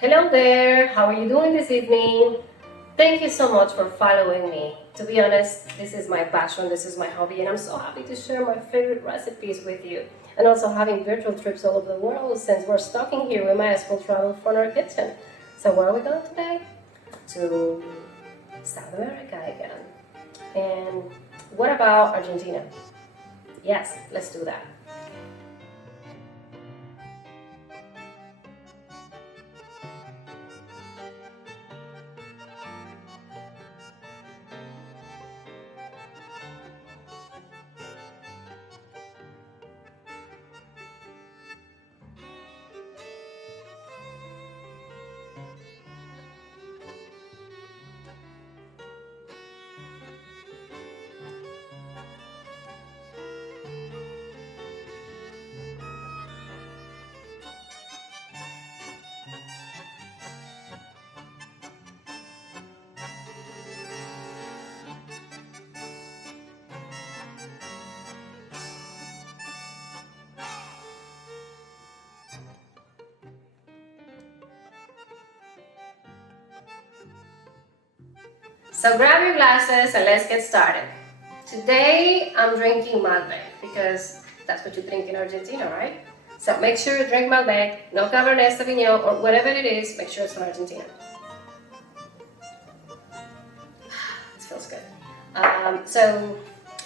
Hello there, how are you doing this evening? Thank you so much for following me. To be honest, this is my passion, this is my hobby, and I'm so happy to share my favorite recipes with you. And also having virtual trips all over the world. Since we're stuck in here, we might as well travel from our kitchen. So where are we going today? To South America again. And what about Argentina? Yes, let's do that. So grab your glasses and let's get started. Today I'm drinking Malbec because that's what you drink in Argentina, right? So make sure you drink Malbec, no Cabernet Sauvignon or whatever it is, make sure it's from Argentina. This feels good. So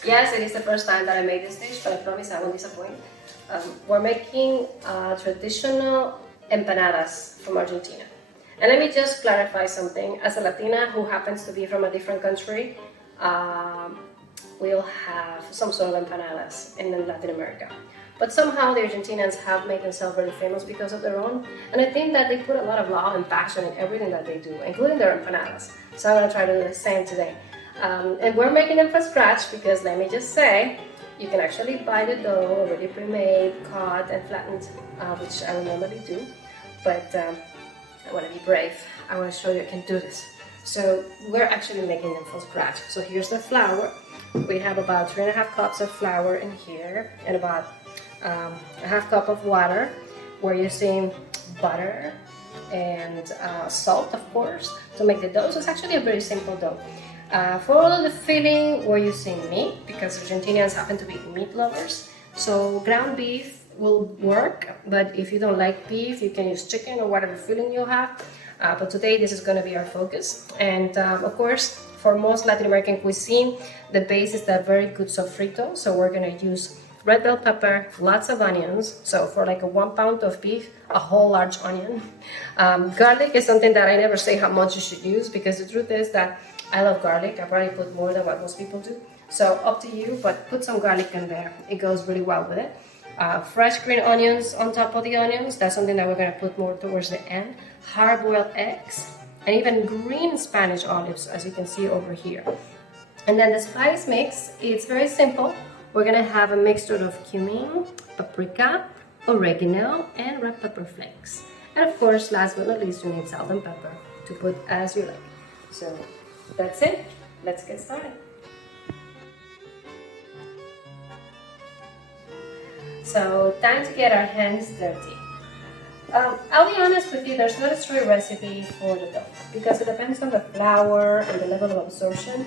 yes, it is the first time that I made this dish, but I promise I won't disappoint. We're making traditional empanadas from Argentina. And let me just clarify something. As a Latina who happens to be from a different country, we'll have some sort of empanadas in Latin America. But somehow the Argentinians have made themselves very famous because of their own. And I think that they put a lot of love and passion in everything that they do, including their empanadas. So I'm going to try to do the same today. And we're making them from scratch because let me just say, you can actually buy the dough already pre-made, cut and flattened, which I would normally do. But I want to be brave. I want to show you I can do this. So we're actually making them from scratch. So here's the flour. We have about 3.5 cups of flour in here and about a half cup of water. We're using butter and salt, of course, to make the dough. So it's actually a very simple dough. For the filling, we're using meat because Argentinians happen to be meat lovers. So ground beef will work, but if you don't like beef, you can use chicken or whatever filling you have. But today, this is going to be our focus. And of course, for most Latin American cuisine, the base is that very good sofrito. So we're going to use red bell pepper, lots of onions. So for like a 1 pound of beef, a whole large onion. Garlic is something that I never say how much you should use because the truth is that I love garlic. I probably put more than what most people do. So up to you, but put some garlic in there. It goes really well with it. Fresh green onions on top of the onions. That's something that we're going to put more towards the end. Hard-boiled eggs and even green Spanish olives, as you can see over here. And then the spice mix, it's very simple. We're going to have a mixture of cumin, paprika, oregano, and red pepper flakes. And of course, last but not least, you need salt and pepper to put as you like. So that's it. Let's get started. So time to get our hands dirty. I'll be honest with you, there's not a straight recipe for the dough because it depends on the flour and the level of absorption.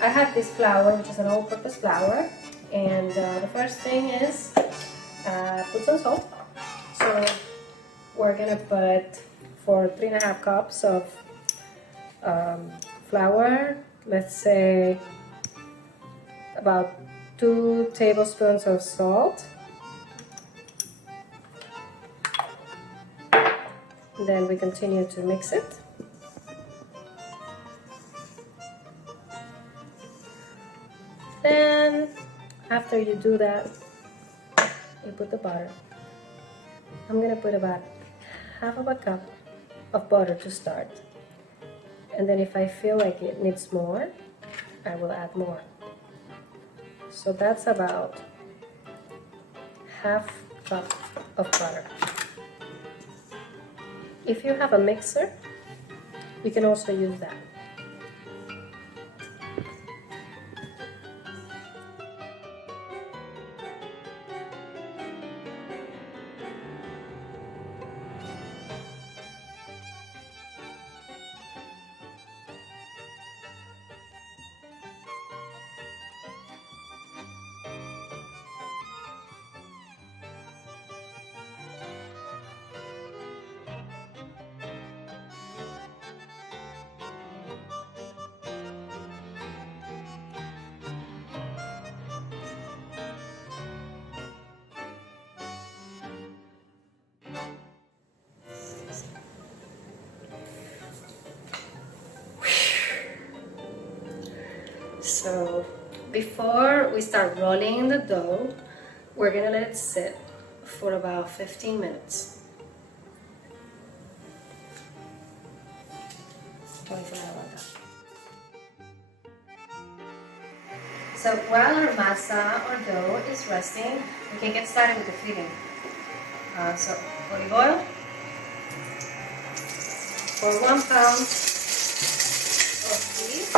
I have this flour, which is an all-purpose flour, and the first thing is put some salt. So we're gonna put for 3.5 cups of flour, let's say about 2 tablespoons of salt. Then we continue to mix it. Then, after you do that, you put the butter. I'm gonna put about half of a cup of butter to start. And then if I feel like it needs more, I will add more. So that's about half cup of butter. If you have a mixer, you can also use that. So before we start rolling the dough, we're gonna let it sit for about 15 minutes. 24 hours. So while our masa or dough is resting, we can get started with the filling. So olive oil for 1 pound of beef.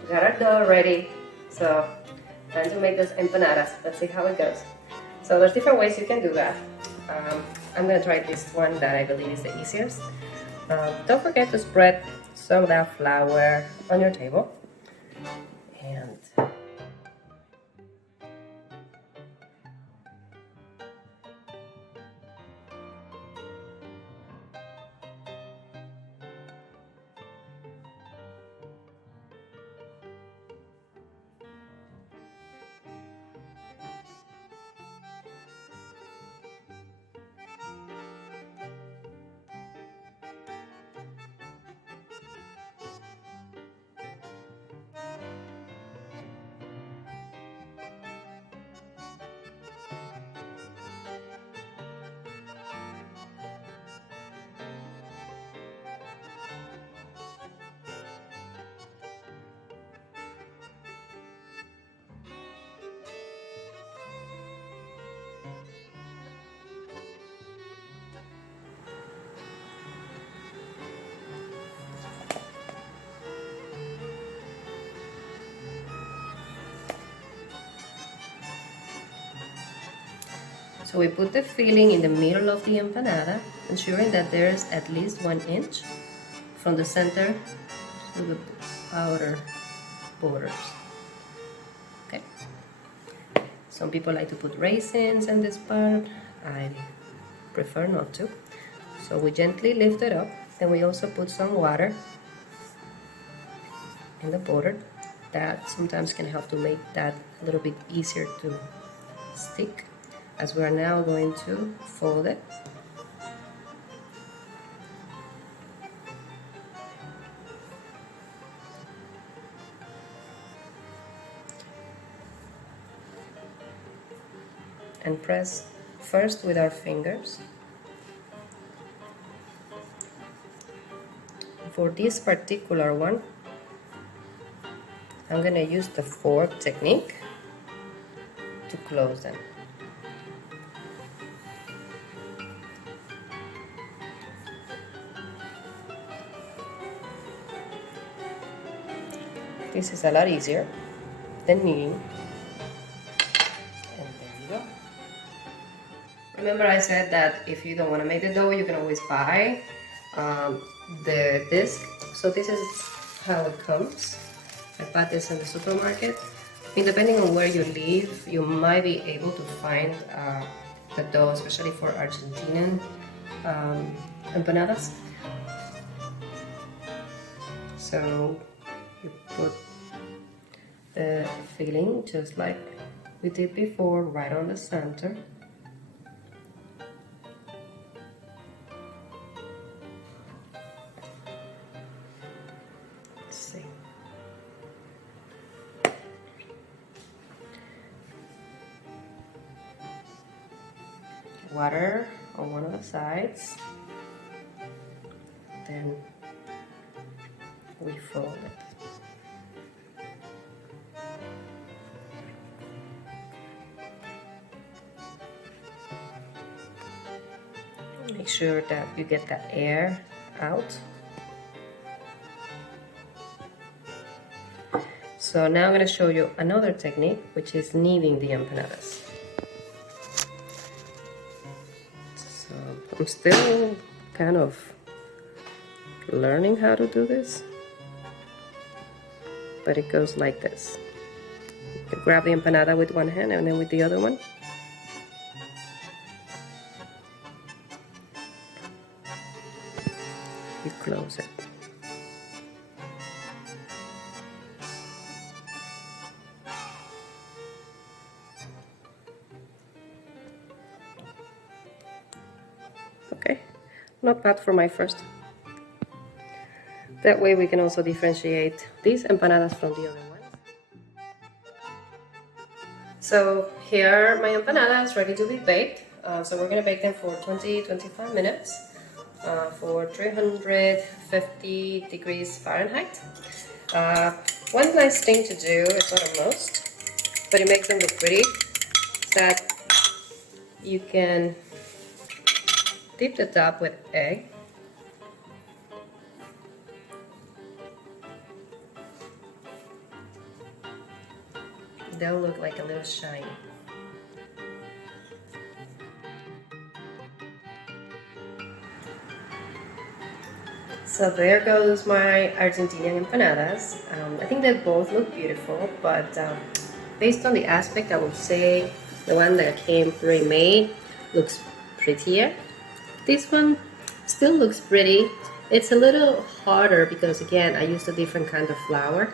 We got our dough ready, so time to make those empanadas. Let's see how it goes. So there's different ways you can do that. I'm gonna try this one that I believe is the easiest. Don't forget to spread some of that flour on your table. And so we put the filling in the middle of the empanada, ensuring that there's at least 1 inch from the center to the outer borders. Okay. Some people like to put raisins in this part. I prefer not to. So we gently lift it up, and we also put some water in the border. That sometimes can help to make that a little bit easier to stick, as we are now going to fold it. And press first with our fingers. For this particular one, I'm going to use the fork technique to close them. This is a lot easier than kneading. And there you go. Remember I said that if you don't want to make the dough, you can always buy the disc. So this is how it comes. I bought this in the supermarket. I mean, depending on where you live, you might be able to find the dough, especially for Argentinian empanadas. So you put the filling just like we did before, right on the center. Let's see. Water on one of the sides, then we fold it. Make sure that you get the air out. So now I'm going to show you another technique, which is kneading the empanadas. So I'm still kind of learning how to do this, but it goes like this. You grab the empanada with one hand and then with the other one. You close it. Okay, not bad for my first. That way we can also differentiate these empanadas from the other ones. So here are my empanadas ready to be baked. So we're going to bake them for 20-25 minutes for 350 degrees Fahrenheit. One nice thing to do, it's not a must, but it makes them look pretty, is that you can dip the top with egg. They'll look like a little shiny. So there goes my Argentinian empanadas. I think they both look beautiful, but based on the aspect, I would say the one that came pre-made looks prettier. This one still looks pretty. It's a little harder because, again, I used a different kind of flour.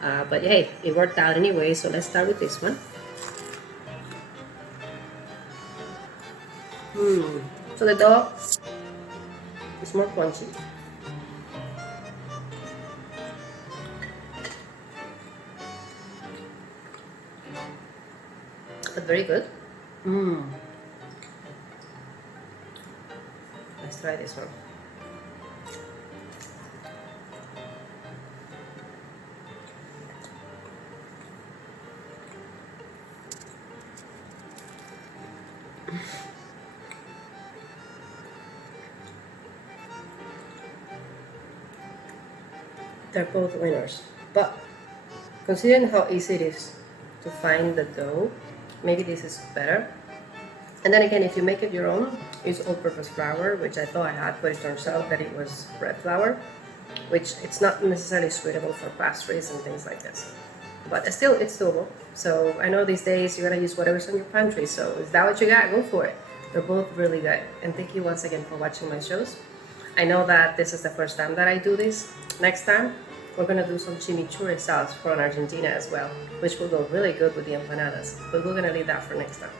But hey, it worked out anyway, so let's start with this one. So the dough is more crunchy. But very good. Let's try this one. They're both winners, but considering how easy it is to find the dough, maybe this is better. And then again, if you make it your own, use all-purpose flour, which I thought I had, but it turns out that it was bread flour, which it's not necessarily suitable for pastries and things like this. But still, it's doable. So I know these days you gotta use whatever's in your pantry, so is that what you got? Go for it. They're both really good. And thank you once again for watching my shows. I know that this is the first time that I do this. Next time, we're gonna do some chimichurri sauce from Argentina as well, which will go really good with the empanadas. But we're gonna leave that for next time.